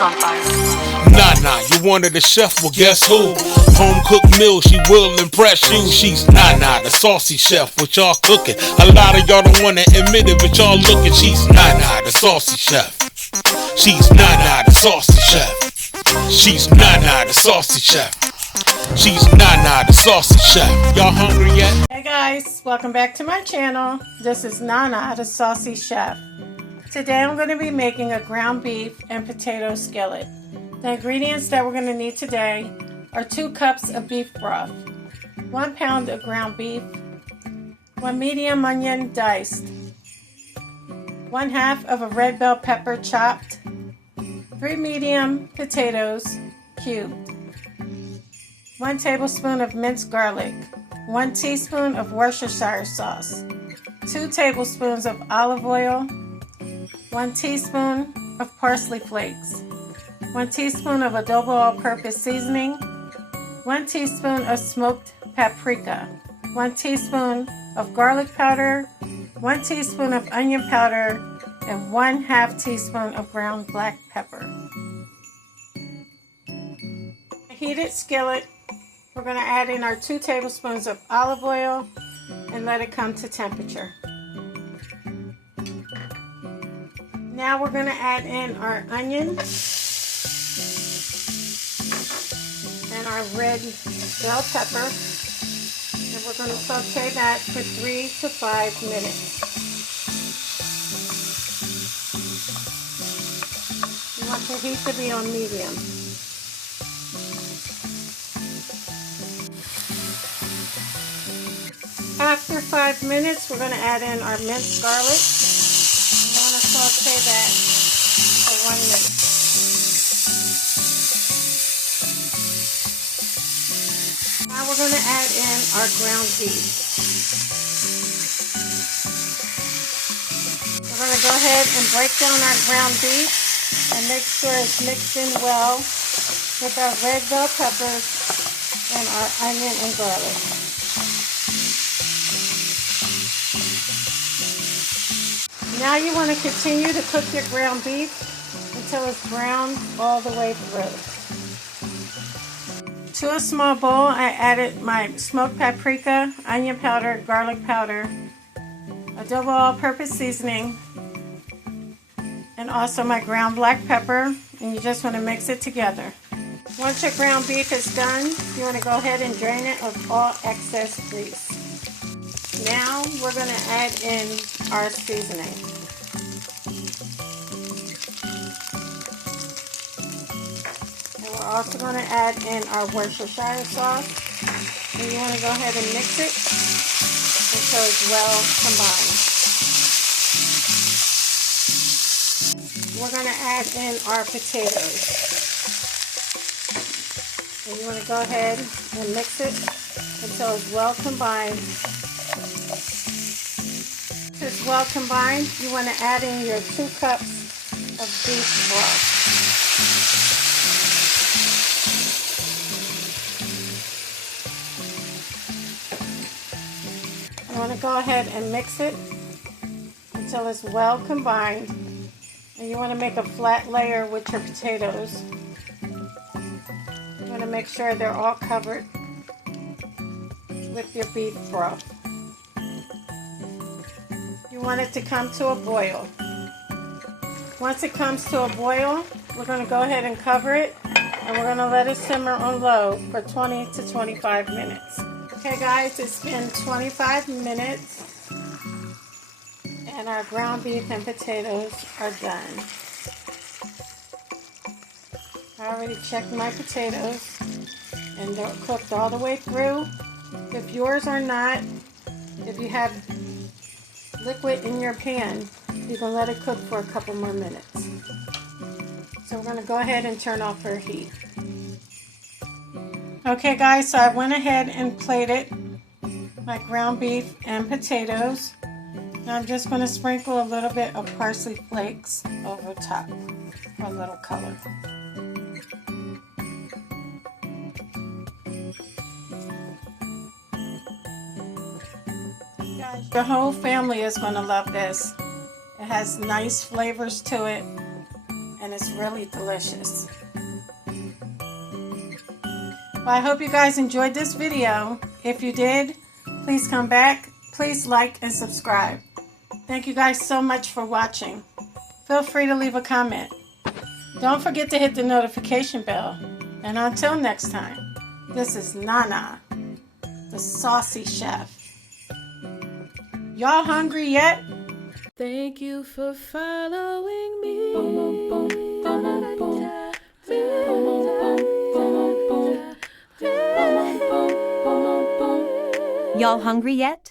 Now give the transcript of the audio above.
on fire. Nana, you wanted a chef, well guess who? Home cooked meal, she will impress you. She's Nana, the saucy chef, what y'all cooking. A lot of y'all don't wanna admit it, but y'all looking. She's Nana, the saucy chef. She's Nana, the saucy chef. She's Nana, the saucy chef. She's Nana, the saucy chef. Y'all hungry yet? Hey guys, welcome back to my channel. This is Nana, the saucy chef. Today I'm going to be making a ground beef and potato skillet. The ingredients that we're going to need today are 2 cups of beef broth, 1 pound of ground beef, 1 medium onion diced, 1/2 of a red bell pepper chopped, 3 medium potatoes cubed, 1 tablespoon of minced garlic, 1 teaspoon of Worcestershire sauce, 2 tablespoons of olive oil, 1 teaspoon of parsley flakes, 1 teaspoon of adobo all-purpose seasoning, 1 teaspoon of smoked paprika, 1 teaspoon of garlic powder, 1 teaspoon of onion powder, and 1/2 teaspoon of ground black pepper. A heated skillet, we're going to add in our 2 tablespoons of olive oil and let it come to temperature. Now we're going to add in our onion and our red bell pepper, and we're going to saute that for 3 to 5 minutes. You want the heat to be on medium. After 5 minutes, we're going to add in our minced garlic. We want to saute that for 1 minute. Now we're going to add in our ground beef. We're going to go ahead and break down our ground beef and make sure it's mixed in well with our red bell peppers and our onion and garlic. Now you want to continue to cook your ground beef until it's browned all the way through. To a small bowl, I added my smoked paprika, onion powder, garlic powder, adobo all-purpose seasoning, and also my ground black pepper, and you just want to mix it together. Once your ground beef is done, you want to go ahead and drain it of all excess grease. Now we're going to add in our seasoning. And we're also going to add in our Worcestershire sauce. And you want to go ahead and mix it until it's well combined. We're going to add in our potatoes. And you want to go ahead and mix it until it's well combined. Once it's well combined, you want to add in your 2 cups of beef broth. You want to go ahead and mix it until it's well combined. And you want to make a flat layer with your potatoes. You want to make sure they're all covered with your beef broth. You want it to come to a boil. Once it comes to a boil, we're going to go ahead and cover it, and we're going to let it simmer on low for 20 to 25 minutes. Okay guys, it's been 25 minutes and our ground beef and potatoes are done. I already checked my potatoes and they're cooked all the way through. If yours are not, if you have liquid in your pan, you can let it cook for a couple more minutes. So we're going to go ahead and turn off our heat. Okay guys, so I went ahead and plated my ground beef and potatoes. Now I'm just going to sprinkle a little bit of parsley flakes over top for a little color. Guys, your whole family is going to love this. It has nice flavors to it, and it's really delicious. Well, I hope you guys enjoyed this video. If you did, please come back. Please like and subscribe. Thank you guys so much for watching. Feel free to leave a comment. Don't forget to hit the notification bell. And until next time, this is Nana, the Saucy Chef. Y'all hungry yet? Thank you for following me. Y'all hungry yet?